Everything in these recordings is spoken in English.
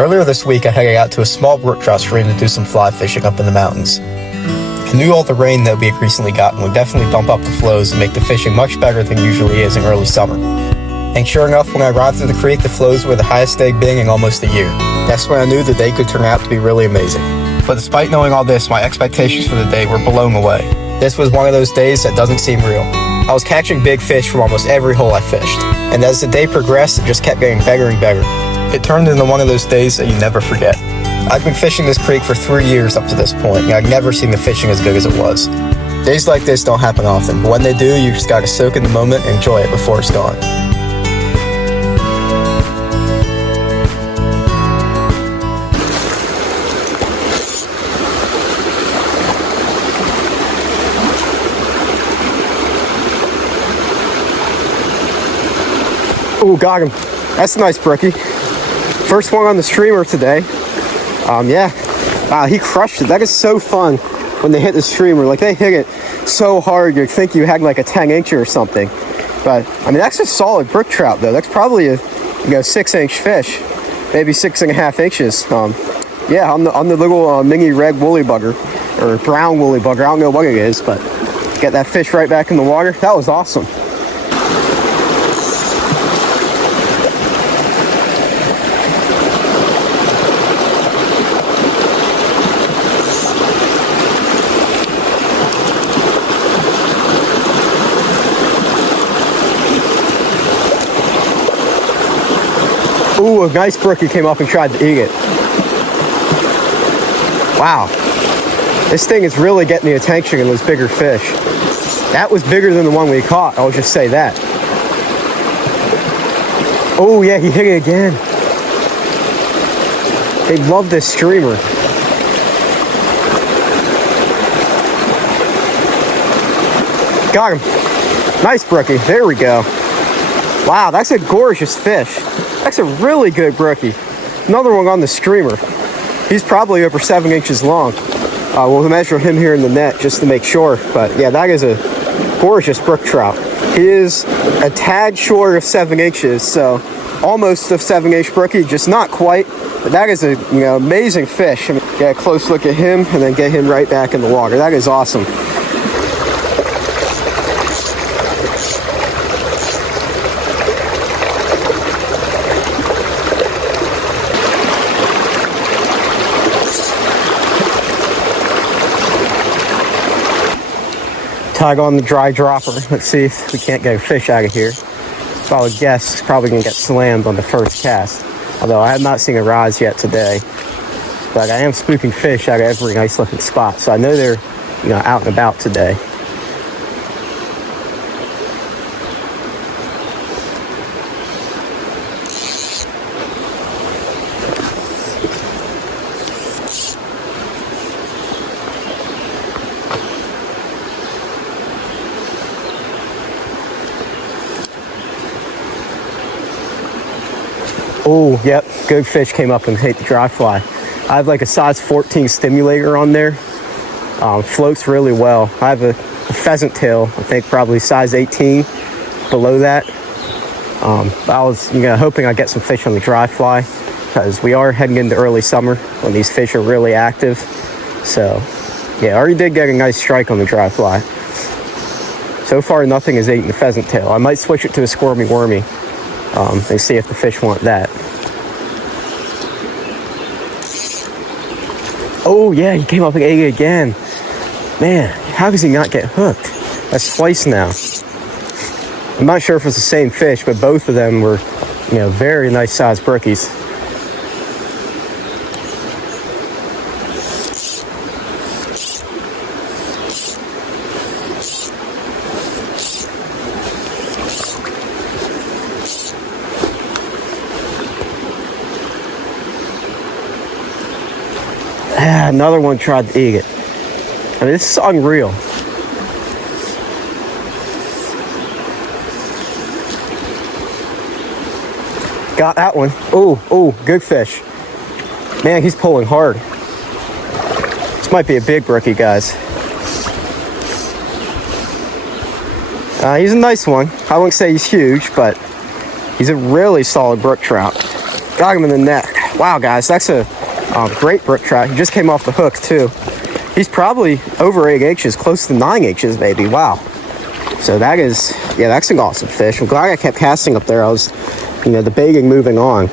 Earlier this week, I headed out to a small brook trout stream to do some fly fishing up in the mountains. I knew all the rain that we had recently gotten would definitely bump up the flows and make the fishing much better than usually is in early summer. And sure enough, when I arrived at the creek, the flows were the highest they'd been in almost a year. That's when I knew the day could turn out to be really amazing. But despite knowing all this, my expectations for the day were blown away. This was one of those days that doesn't seem real. I was catching big fish from almost every hole I fished, and as the day progressed, it just kept getting better and better. It turned into one of those days that you never forget. I've been fishing this creek for 3 years up to this point, and I've never seen the fishing as good as it was. Days like this don't happen often, but when they do, you just gotta soak in the moment and enjoy it before it's gone. Ooh, got him. That's a nice brookie. First one on the streamer today. Yeah. Wow, he crushed it. That is so fun when they hit the streamer. Like, they hit it so hard, you'd think you had like a 10-incher or something. But, I mean, that's a solid brook trout, though. That's probably a 6-inch fish. Maybe 6.5 inches. Yeah, on the little mini red woolly bugger. Or brown woolly bugger. I don't know what it is, but get that fish right back in the water. That was awesome. Ooh, a nice brookie came up and tried to eat it. Wow. This thing is really getting the attention of those bigger fish. That was bigger than the one we caught, I'll just say that. Oh yeah, he hit it again. They love this streamer. Got him. Nice brookie, there we go. Wow, that's a gorgeous fish. That's a really good brookie. Another one on the streamer. He's probably over 7 inches long. We'll measure him here in the net just to make sure. But yeah, that is a gorgeous brook trout. He is a tad short of 7 inches, so almost a 7-inch brookie, just not quite. But that is a amazing fish. I mean, get a close look at him and then get him right back in the water. That is awesome. Tug on the dry dropper. Let's see if we can't get a fish out of here. So I would guess it's probably gonna get slammed on the first cast. Although I have not seen a rise yet today. But I am spooking fish out of every nice looking spot. So I know they're out and about today. Oh, yep, good fish came up and hit the dry fly. I have like a size 14 stimulator on there. Floats really well. I have a pheasant tail, I think probably size 18 below that. I was hoping I'd get some fish on the dry fly because we are heading into early summer when these fish are really active. So, yeah, I already did get a nice strike on the dry fly. So far, nothing has eaten the pheasant tail. I might switch it to a squirmy wormy. And see if the fish want that. Oh yeah, he came up and ate it again. Man, how does he not get hooked? That's twice now. I'm not sure if it's the same fish, but both of them were, very nice sized brookies. Another one tried to eat it. I mean, this is unreal. Got that one. Oh, good fish. Man, he's pulling hard. This might be a big brookie, guys. He's a nice one. I wouldn't say he's huge, but he's a really solid brook trout. Got him in the net. Wow, guys, that's a great brook trout. He just came off the hook too. He's probably over 8 inches, close to 9 inches maybe. Wow. So that is, yeah, that's an awesome fish. I'm glad I kept casting up there. I was, the baiting moving on.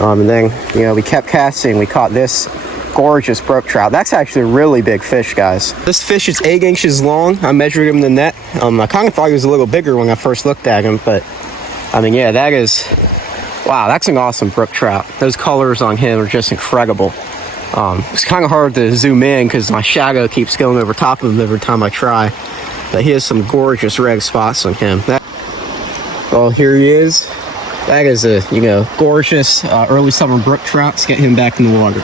And then, we kept casting. We caught this gorgeous brook trout. That's actually a really big fish, guys. This fish is 8 inches long. I measured him in the net. I kind of thought he was a little bigger when I first looked at him, but yeah, that is, wow, that's an awesome brook trout. Those colors on him are just incredible. It's kind of hard to zoom in because my shadow keeps going over top of him every time I try. But he has some gorgeous red spots on him. Well, here he is. That is a, gorgeous early summer brook trout. Let's get him back in the water.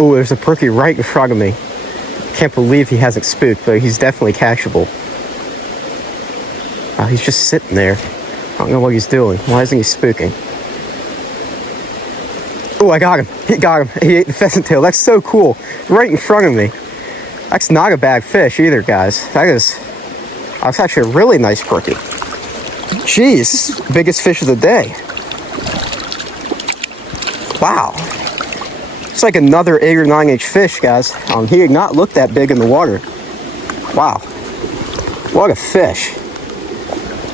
Oh, there's a brookie right in front of me. Can't believe he hasn't spooked, but he's definitely catchable. He's just sitting there. I don't know what he's doing. Why isn't he spooking? Oh, I got him. He got him. He ate the pheasant tail. That's so cool. Right in front of me. That's not a bad fish either, guys. That's actually a really nice brookie. Jeez, this is the biggest fish of the day. Wow. It's like another 8 or 9 inch fish, guys. He did not look that big in the water. Wow. What a fish.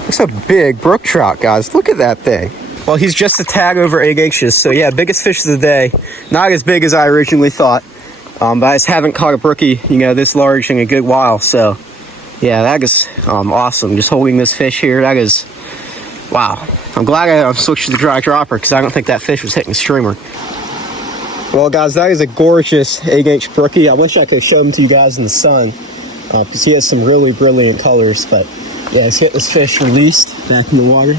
It's a big brook trout, guys. Look at that thing. Well, he's just a tad over 8 inches. So yeah, biggest fish of the day. Not as big as I originally thought. But I just haven't caught a brookie, this large in a good while. So yeah, that is awesome. Just holding this fish here, that is, wow. I'm glad I switched to the dry dropper because I don't think that fish was hitting the streamer. Well, guys, that is a gorgeous 8-inch brookie. I wish I could show him to you guys in the sun because he has some really brilliant colors. But yeah, let's get this fish released back in the water.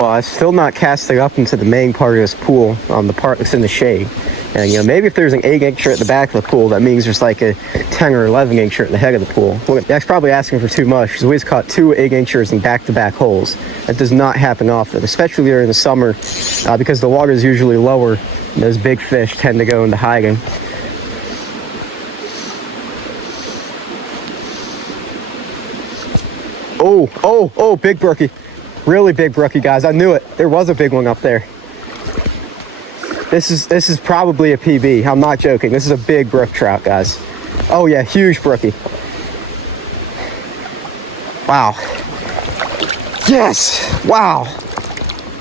Well, I'm still not casting up into the main part of this pool, the part that's in the shade. And, maybe if there's an 8-incher at the back of the pool, that means there's like a 10 or 11-incher at the head of the pool. Well, that's probably asking for too much because we just caught 2 8-inchers in back-to-back holes. That does not happen often, especially during the summer because the water is usually lower and those big fish tend to go into hiding. Oh, big brookie. Really big brookie, guys. I knew it. There was a big one up there. This is probably a PB. I'm not joking. This is a big brook trout, guys. Oh yeah, huge brookie. Wow. Yes. Wow.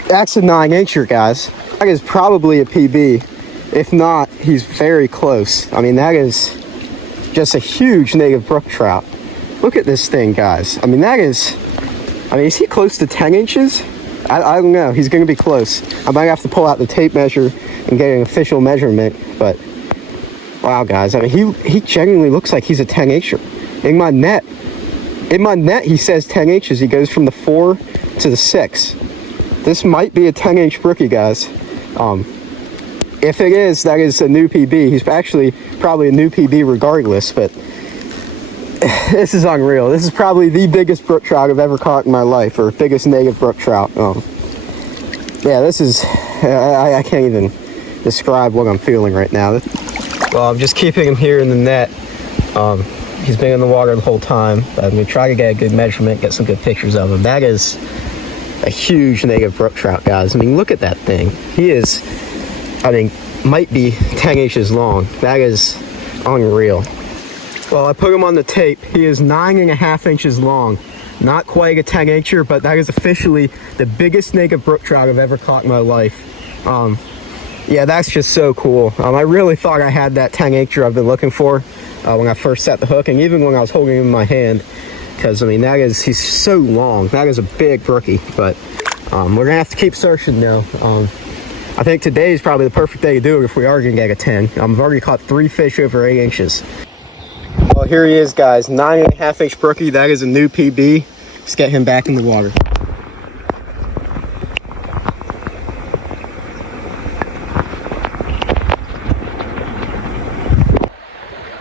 That's a 9-incher, guys. That is probably a PB. If not, he's very close. That is just a huge native brook trout. Look at this thing, guys. Is he close to 10 inches? I don't know. He's going to be close. I might have to pull out the tape measure and get an official measurement, but wow, guys. He genuinely looks like he's a 10-incher. In my net, he says 10 inches. He goes from the 4 to the 6. This might be a 10-inch brookie, guys. If it is, that is a new PB. He's actually probably a new PB regardless, but this is unreal. This is probably the biggest brook trout I've ever caught in my life, or biggest native brook trout. Yeah, this is, I can't even describe what I'm feeling right now. Well, I'm just keeping him here in the net. He's been in the water the whole time. I'm going to try to get a good measurement, get some good pictures of him. That is a huge native brook trout, guys. Look at that thing. He is, might be 10 inches long. That is unreal. Well, I put him on the tape. He is 9.5 inches long. Not quite a 10-incher, but that is officially the biggest native brook trout I've ever caught in my life. Yeah, that's just so cool. I really thought I had that 10-incher I've been looking for when I first set the hook, and even when I was holding him in my hand, because he's so long. That is a big brookie, but we're gonna have to keep searching now. I think today is probably the perfect day to do it if we are gonna get a 10. I've already caught 3 fish over 8 inches. Well, here he is, guys. 9.5-inch brookie. That is a new PB. Let's get him back in the water.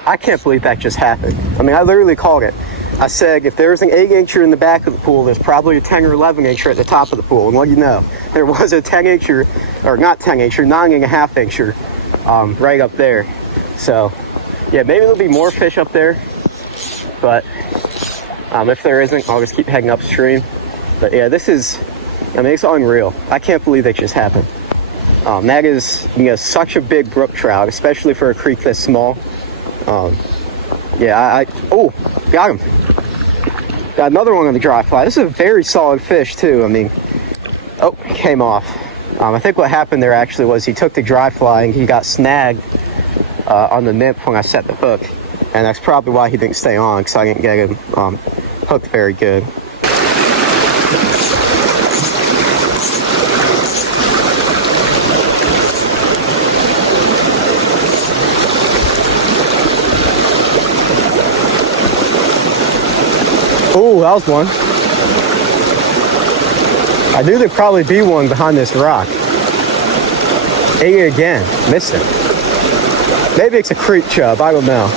I can't believe that just happened. I mean, I literally called it. I said, if there's an 8-incher in the back of the pool, there's probably a 10 or 11-incher at the top of the pool. And what do you know? There was a 10-incher, or not 10-incher, 9.5-incher right up there. So, yeah, maybe there'll be more fish up there. But if there isn't, I'll just keep heading upstream. But yeah, this is, I mean, it's unreal. I can't believe that just happened. That is, you know, such a big brook trout, especially for a creek this small. Yeah, oh, got him. Got another one on the dry fly. This is a very solid fish too. I mean, oh, came off. I think what happened there actually was he took the dry fly and he got snagged on the nymph when I set the hook. And that's probably why he didn't stay on, because I didn't get him hooked very good. Oh, that was one. I knew there'd probably be one behind this rock. Ate it again. Missed it. Maybe it's a creek chub. I don't know.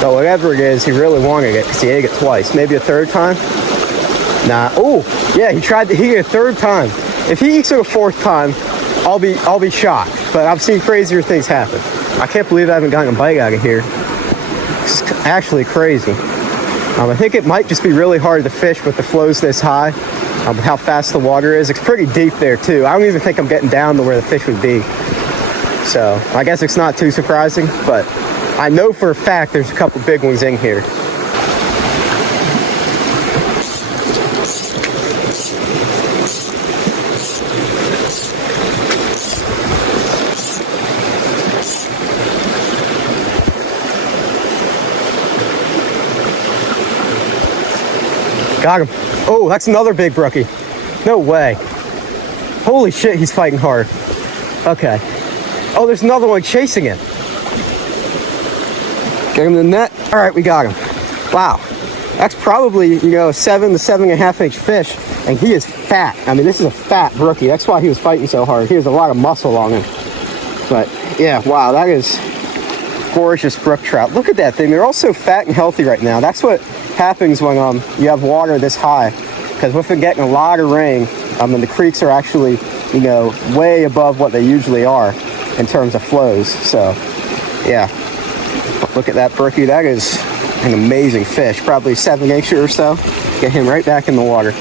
But whatever it is, he really wanted it because he ate it twice. Maybe a third time? Nah. Oh, yeah, he tried to eat it a third time. If he eats it a fourth time, I'll be shocked. But I've seen crazier things happen. I can't believe I haven't gotten a bite out of here. It's actually crazy. I think it might just be really hard to fish with the flows this high. How fast the water is. It's pretty deep there too. I don't even think I'm getting down to where the fish would be. So I guess it's not too surprising, but I know for a fact there's a couple big ones in here. Got him. Oh, that's another big brookie. No way. Holy shit, he's fighting hard. Okay. Oh, there's another one chasing it. Get him in the net. All right, we got him. Wow. That's probably, you know, a 7 to 7.5 inch fish. And he is fat. I mean, this is a fat brookie. That's why he was fighting so hard. He has a lot of muscle on him. But yeah, wow, that is gorgeous brook trout. Look at that thing. They're all so fat and healthy right now. That's what happens when you have water this high, because with it getting a lot of rain, and the creeks are actually, you know, way above what they usually are in terms of flows. So yeah, look at that brookie. That is an amazing fish, probably 7-incher or so. Get him right back in the water.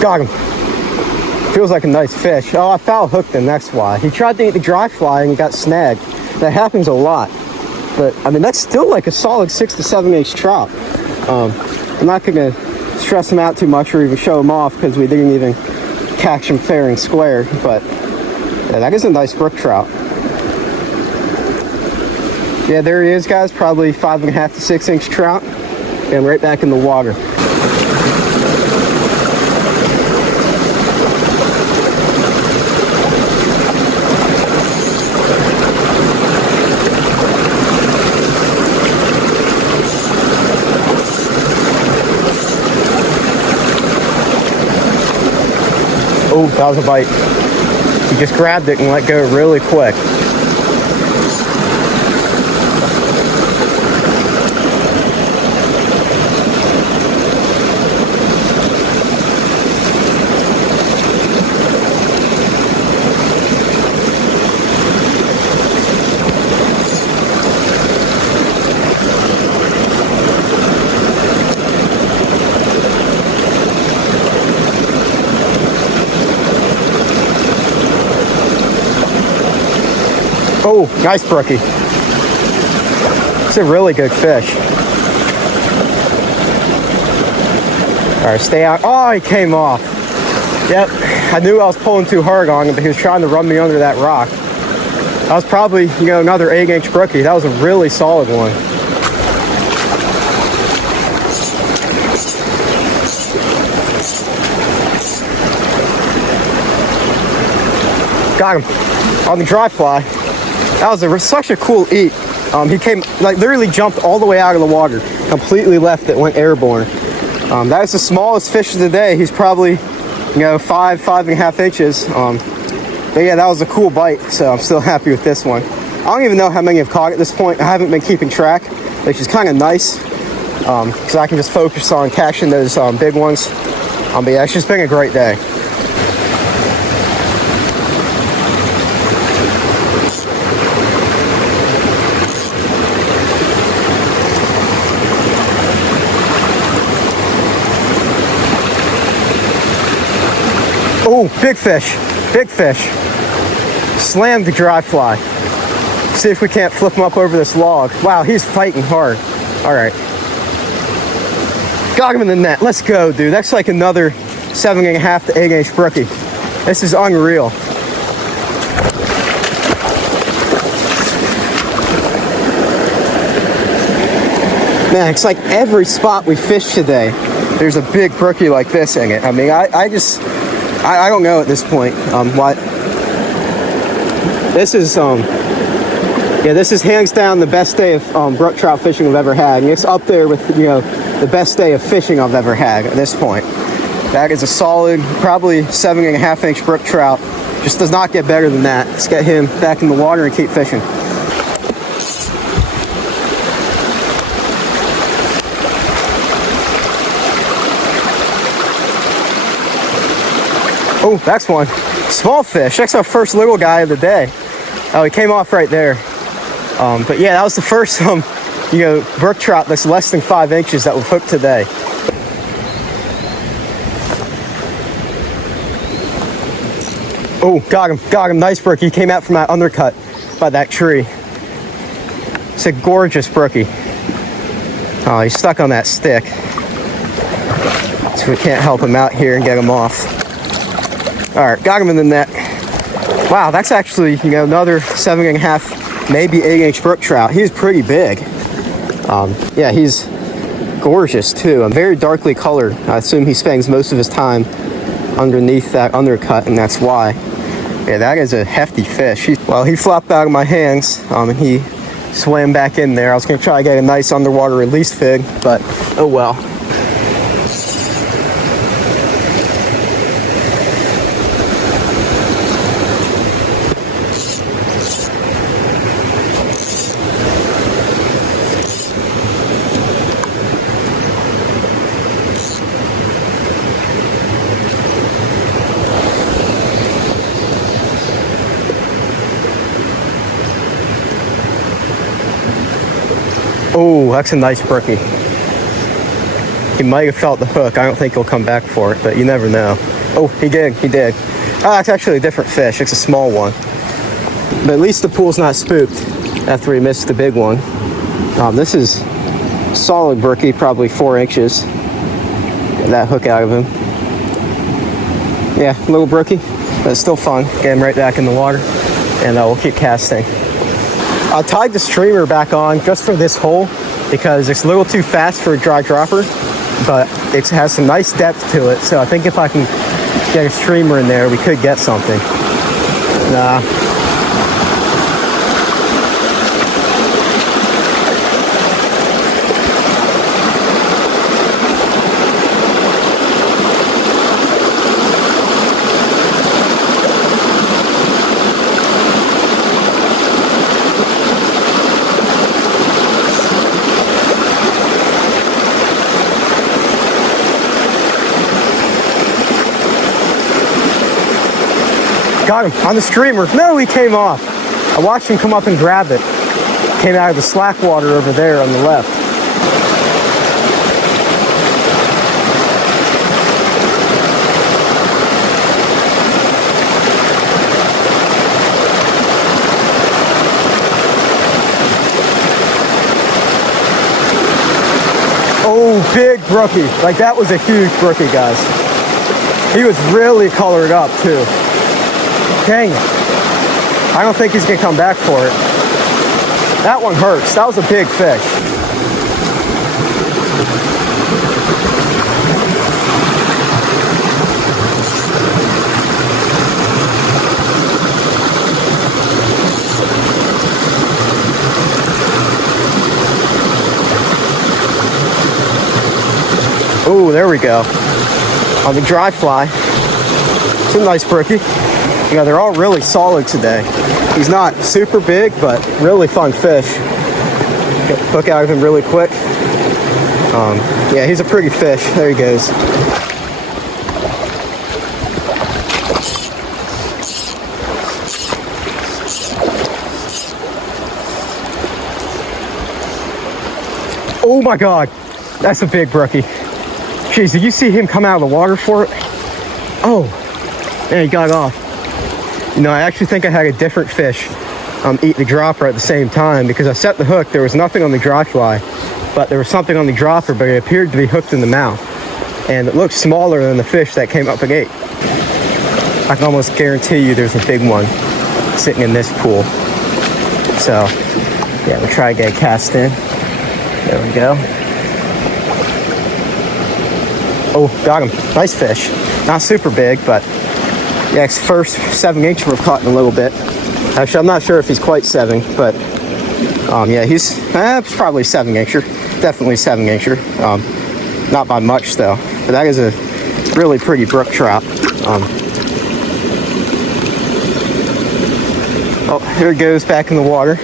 Got him. Feels like a nice fish. Oh, I foul hooked him, that's why. He tried to eat the dry fly and he got snagged. That happens a lot. But, I mean, that's still like a solid 6 to 7 inch trout. I'm not going to stress him out too much or even show him off because we didn't even catch him fair and square. But, yeah, that is a nice brook trout. Yeah, there he is, guys. Probably 5.5 to 6 inch trout. And right back in the water. Oh, that was a bite. He just grabbed it and let go really quick. Oh, nice brookie. It's a really good fish. All right, stay out. Oh, he came off. Yep, I knew I was pulling too hard on him, but he was trying to run me under that rock. That was probably, you know, another 8-inch brookie. That was a really solid one. Got him on the dry fly. That was such a cool eat. He came, like, literally jumped all the way out of the water, completely left it, went airborne. That is the smallest fish of the day. He's probably, 5.5 inches. But yeah, that was a cool bite, so I'm still happy with this one. I don't even know how many I've caught at this point. I haven't been keeping track, which is kind of nice, because I can just focus on catching those big ones. But yeah, it's just been a great day. Oh, big fish, big fish. Slammed the dry fly. See if we can't flip him up over this log. Wow, he's fighting hard. All right. Got him in the net. Let's go, dude. That's like another 7.5 to 8 inch brookie. This is unreal. Man, it's like every spot we fish today, there's a big brookie like this in it. I mean, I don't know at this point what this is. Yeah, this is hands down the best day of brook trout fishing I've ever had, and it's up there with the best day of fishing I've ever had at this point. That is a solid, probably 7.5 inch brook trout. Just does not get better than that. Let's get him back in the water and keep fishing. Oh, that's one. Small fish. That's our first little guy of the day. Oh, he came off right there. But yeah, that was the first brook trout that's less than 5 inches that we've hooked today. Oh, got him. Nice brookie. He came out from that undercut by that tree. It's a gorgeous brookie. Oh, he's stuck on that stick. So we can't help him out here and get him off. All right, got him in the net. Wow, that's actually, another 7.5, maybe 8 inch brook trout. He's pretty big. Yeah, he's gorgeous too. Very darkly colored. I assume he spends most of his time underneath that undercut, and that's why. Yeah, that is a hefty fish. He flopped out of my hands, and he swam back in there. I was gonna try to get a nice underwater release fig, but oh well. Oh, that's a nice brookie. He might have felt the hook. I don't think he'll come back for it, but you never know. Oh, he did. Oh, that's actually a different fish. It's a small one. But at least the pool's not spooked after he missed the big one. This is solid brookie, probably 4 inches. Get that hook out of him. Yeah, little brookie, but it's still fun. Get him right back in the water, and we'll keep casting. I tied the streamer back on just for this hole because it's a little too fast for a dry dropper, but it has some nice depth to it. So I think if I can get a streamer in there, we could get something. Nah. Got him on the streamer. No, he came off. I watched him come up and grab it. Came out of the slack water over there on the left. Oh, big brookie. Like, that was a huge brookie, guys. He was really colored up too. Dang it. I don't think he's gonna come back for it. That one hurts. That was a big fish. Oh, there we go. On the dry fly. It's a nice brookie. You know, they're all really solid today. He's not super big, but really fun fish. Get the hook out of him really quick. Yeah, he's a pretty fish. There he goes. Oh my God, that's a big brookie. Jeez, did you see him come out of the water for it? Oh, man, he got off. You know, I actually think I had a different fish eat the dropper at the same time, because I set the hook. There was nothing on the dry fly, but there was something on the dropper, but it appeared to be hooked in the mouth. And it looked smaller than the fish that came up and ate. I can almost guarantee you there's a big one sitting in this pool. So, yeah, we'll try to get it cast in. There we go. Oh, got him. Nice fish. Not super big, but yeah, it's the first 7-incher we've caught in a little bit. Actually, I'm not sure if he's quite 7, but yeah, he's probably 7-incher. Definitely 7-incher. Not by much though. But that is a really pretty brook trout. Oh, here it goes back in the water.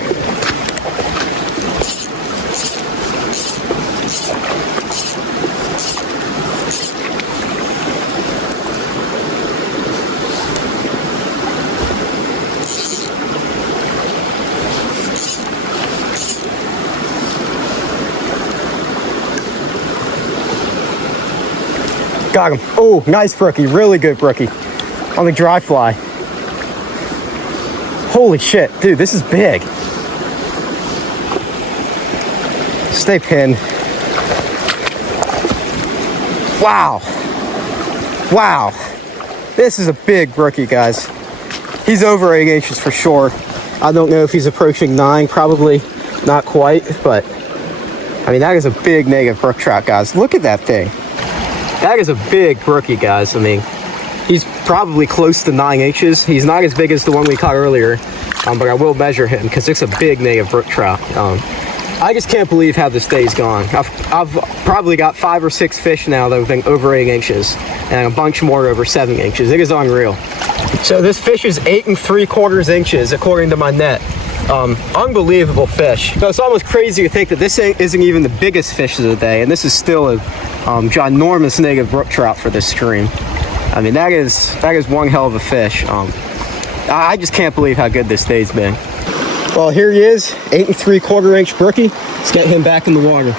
Got him. Oh, nice brookie. Really good brookie. On the dry fly. Holy shit. Dude, this is big. Stay pinned. Wow. Wow. This is a big brookie, guys. He's over 8 inches for sure. I don't know if he's approaching 9. Probably not quite, but I mean, that is a big negative brook trout, guys. Look at that thing. That is a big brookie, guys. I mean, he's probably close to 9 inches. He's not as big as the one we caught earlier, but I will measure him because it's a big native brook trout. I just can't believe how this day's gone. I've probably got 5 or 6 fish now that have been over 8 inches, and a bunch more over 7 inches. It is unreal. So this fish is 8 3/4 inches according to my net. Unbelievable fish. So it's almost crazy to think that this isn't even the biggest fish of the day, and this is still a ginormous native brook trout for this stream. I mean, that is one hell of a fish. I just can't believe how good this day's been. Well, here he is, 8 3/4 inch brookie. Let's get him back in the water.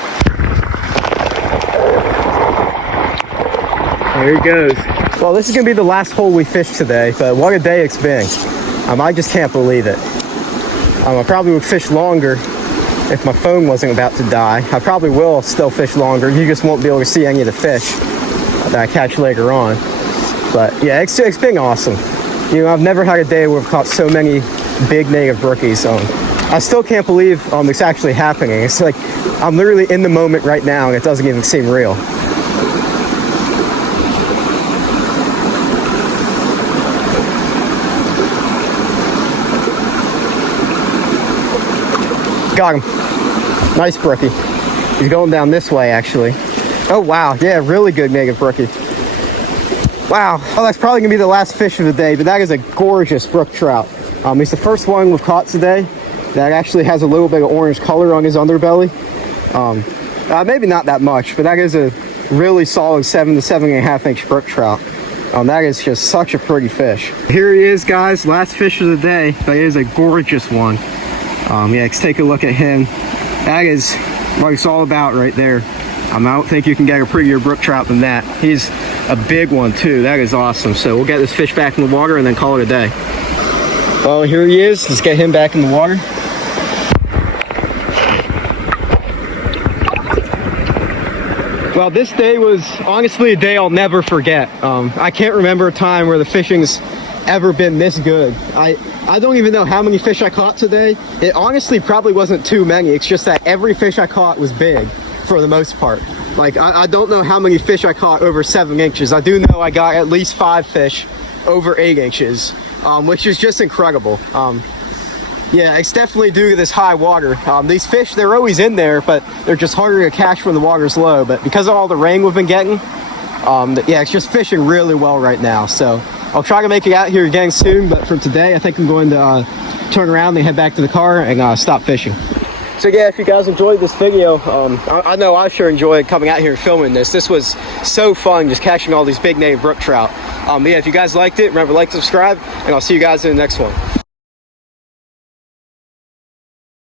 There he goes. Well, this is gonna be the last hole we fished today, but what a day it's been. I just can't believe it. I probably would fish longer if my phone wasn't about to die. I probably will still fish longer. You just won't be able to see any of the fish that I catch later on. But yeah, it's been awesome. You know, I've never had a day where I've caught so many big native brookies. I still can't believe it's actually happening. It's like I'm literally in the moment right now and it doesn't even seem real. Got him. Nice brookie. He's going down this way, actually. Oh, wow. Yeah, really good native brookie. Wow. Oh, that's probably going to be the last fish of the day, but that is a gorgeous brook trout. He's the first one we've caught today that actually has a little bit of orange color on his underbelly. Maybe not that much, but that is a really solid 7 to 7.5 inch brook trout. That is just such a pretty fish. Here he is, guys. Last fish of the day, but it is a gorgeous one. Yeah, let's take a look at him. That is what it's all about right there. I don't think you can get a prettier brook trout than that. He's a big one too. That is awesome. So we'll get this fish back in the water and then call it a day. Well, here he is. Let's get him back in the water. Well, this day was honestly a day I'll never forget. I can't remember a time where the fishing's ever been this good. I don't even know how many fish I caught today. It honestly probably wasn't too many. It's just that every fish I caught was big for the most part. Like, I don't know how many fish I caught over 7 inches. I do know I got at least 5 fish over 8 inches, which is just incredible. Yeah, it's definitely due to this high water. These fish, they're always in there, but they're just harder to catch when the water's low. But because of all the rain we've been getting, yeah, it's just fishing really well right now. So I'll try to make it out here again soon, but for today, I think I'm going to turn around and head back to the car and stop fishing. So yeah, if you guys enjoyed this video, I know I sure enjoyed coming out here and filming this. This was so fun, just catching all these big name brook trout. Yeah, if you guys liked it, remember, like, subscribe, and I'll see you guys in the next one.